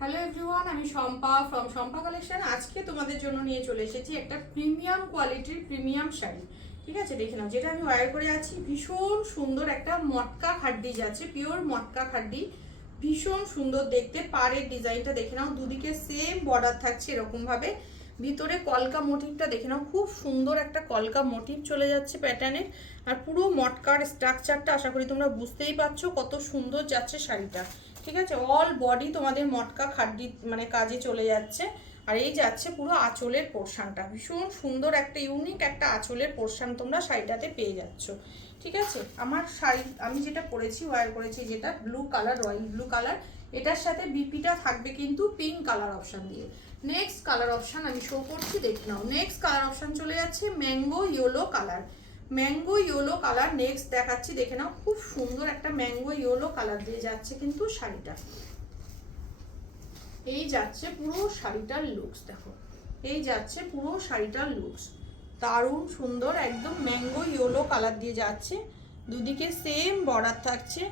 Hello everyone, আমি Shampa from Shampa collection. আজকে তোমাদের জন্য নিয়ে চলে এসেছি একটা প্রিমিয়াম কোয়ালিটির প্রিমিয়াম শাড়ি। ঠিক আছে, দেখে নাও। যেটা আমি ওয়্যার করে আছি, ভীষণ সুন্দর একটা মটকা খাড্ডি যাচ্ছে, পিওর মটকা খাড্ডি, ভীষণ সুন্দর দেখতে। পাড়ের ডিজাইনটা দেখে নাও, দুদিকে সেম বর্ডার থাকছে এরকম ভাবে। ভিতরে কলকা মোটিভটা দেখে নাও, খুব সুন্দর একটা কলকা মোটিভ চলে যাচ্ছে প্যাটার্নের। আর পুরো মটকার স্ট্রাকচারটা আশা করি তোমরা বুঝতেই পারছো কত সুন্দর যাচ্ছে শাড়িটা। ঠিক আছে, অল বডি তোমাদের মটকা খাড্ডি মানে কাজে চলে যাচ্ছে। আর এই যাচ্ছে পুরো আঁচলের পোর্শনটা, ভীষণ সুন্দর একটা ইউনিক একটা আঁচলের পোর্শন তোমরা শাড়িটাতে পেয়ে যাচ্ছ। ঠিক আছে, আমার শাড়ি আমি যেটা পরেছি, ওয়্যার করেছি যেটা blue colour, royal blue colour. এটার সাথে বিপিটা থাকবে কিন্তু পিঙ্ক কালার অপশান দিয়ে। নেক্সট কালার অপশান আমি শো করছি, দেখে নাও। নেক্সট কালার অপশান চলে যাচ্ছে mango yellow colour. Mango yellow colour next দেখাচ্ছি, দেখে নাও। খুব সুন্দর একটা ম্যাঙ্গো ইয়েলো কালার দিয়ে যাচ্ছে কিন্তু শাড়িটা। এই যাচ্ছে পুরো শাড়িটার লুকস, দেখো। এই যাচ্ছে পুরো শাড়িটার লুকস, দারুণ সুন্দর, একদম ম্যাঙ্গো ইয়েলো কালার দিয়ে যাচ্ছে। দুদিকে সেম বর্ডার থাকছে,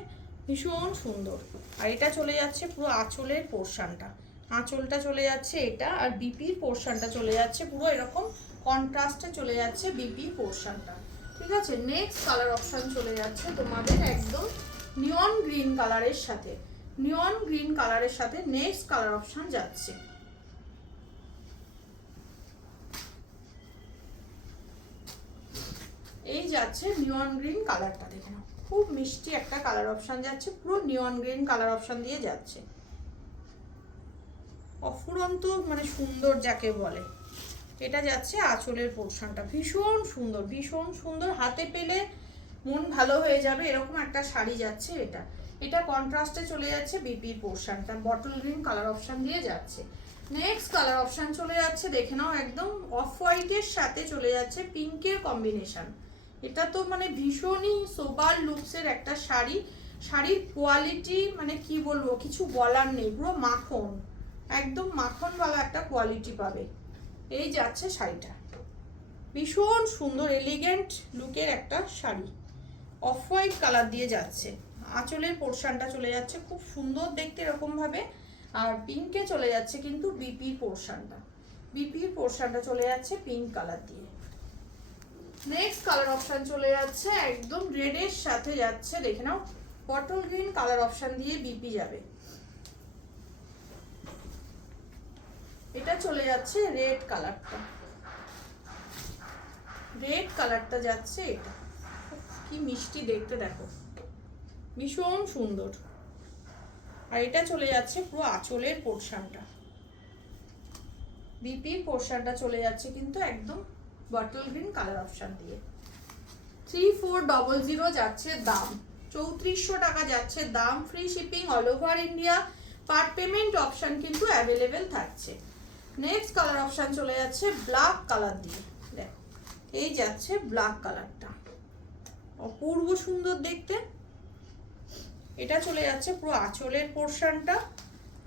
ভীষণ সুন্দর। আর এটা চলে যাচ্ছে পুরো আঁচলের পোর্শনটা, আঁচলটা চলে যাচ্ছে এটা। আর বিপির পোর্শনটা চলে যাচ্ছে পুরো এরকম কন্ট্রাস্টে চলে যাচ্ছে বিপি পোর্শনটা। ঠিক আছে, নেক্সট কালার অপশন চলে যাচ্ছে তোমাদের একদম নিয়ন গ্রিন কালারের সাথে। নিয়ন গ্রিন কালারের সাথে নেক্সট কালার অপশন যাচ্ছে। এই যাচ্ছে নিয়ন গ্রিন কালারটা, দেখে নাও। খুব মিষ্টি একটা কালার অপশন যাচ্ছে, পুরো নিয়ন গ্রিন কালার অপশন দিয়ে যাচ্ছে। অফুরন্ত মানে সুন্দর যাকে বলে। এটা যাচ্ছে আঁচলের পোর্শনটা, ভীষণ সুন্দর, ভীষণ সুন্দর। হাতে পেলে মন ভালো হয়ে যাবে এরকম একটা শাড়ি যাচ্ছে এটা। এটা কন্ট্রাস্টে চলে যাচ্ছে বিপির পোর্শনটা, বটল গ্রিন কালার অপশন দিয়ে যাচ্ছে। নেক্সট কালার অপশন চলে যাচ্ছে, দেখে নাও, একদম অফ হোয়াইটের সাথে চলে যাচ্ছে পিঙ্কের কম্বিনেশন। এটা তো মানে ভীষণই সোবার লুকসের একটা শাড়ি। শাড়ির কোয়ালিটি মানে কি বলবো, কিছু বলার নেই, পুরো মাখন, একদম মাখনওয়ালা একটা কোয়ালিটি পাবে। এই যাচ্ছে শাড়িটা, ভীষণ সুন্দর এলিগেন্ট লুকের একটা শাড়ি, অফ হোয়াইট কালার দিয়ে যাচ্ছে। আঁচলের পোর্শনটা চলে যাচ্ছে খুব সুন্দর দেখতে এরকম ভাবে। আর পিঙ্কে চলে যাচ্ছে কিন্তু বিপির পোর্শনটা, বিপির পোর্শনটা চলে যাচ্ছে পিঙ্ক কালার দিয়ে। নেক্সট কালার অপশন চলে যাচ্ছে একদম রেডের সাথে যাচ্ছে, দেখে নাও। বটল গ্রিন কালার অপশন দিয়ে বিপি যাবে। এটা চলে যাচ্ছে রেড কালারটা, রেড কালারটা যাচ্ছে এটা। কি মিষ্টি দেখতে, দেখো, ভীষণ সুন্দর। আর এটা চলে যাচ্ছে পুরো আঁচলের পোর্শনটা, বিপির পোর্শনটা চলে যাচ্ছে কিন্তু একদম বটল গ্রিন কালার অপশন দিয়ে। 3400 যাচ্ছে দাম, 3400 টাকা যাচ্ছে দাম। Free shipping all over India. Part payment option কিন্তু অ্যাভেলেবেল থাকছে। নেক্সট কালার অপশন চলে যাচ্ছে ব্ল্যাক কালার দিয়ে, দেখো। এই যাচ্ছে ব্ল্যাক কালারটা, অপূর্ব সুন্দর দেখতে। এটা চলে যাচ্ছে পুরো আঁচলের পোর্শনটা।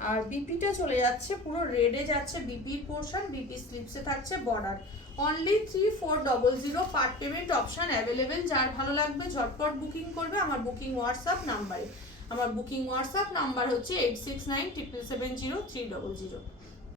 আর বিপিটা চলে যাচ্ছে পুরো রেডে যাচ্ছে বিপির পোর্শন, বিপি স্লিপসে থাকছে border. Only 3400। Part payment option available. যার ভালো লাগবে ঝটপট বুকিং করবে আমার বুকিং হোয়াটসঅ্যাপ নাম্বারে। আমার বুকিং হোয়াটসঅ্যাপ নাম্বার হচ্ছে 8697770300।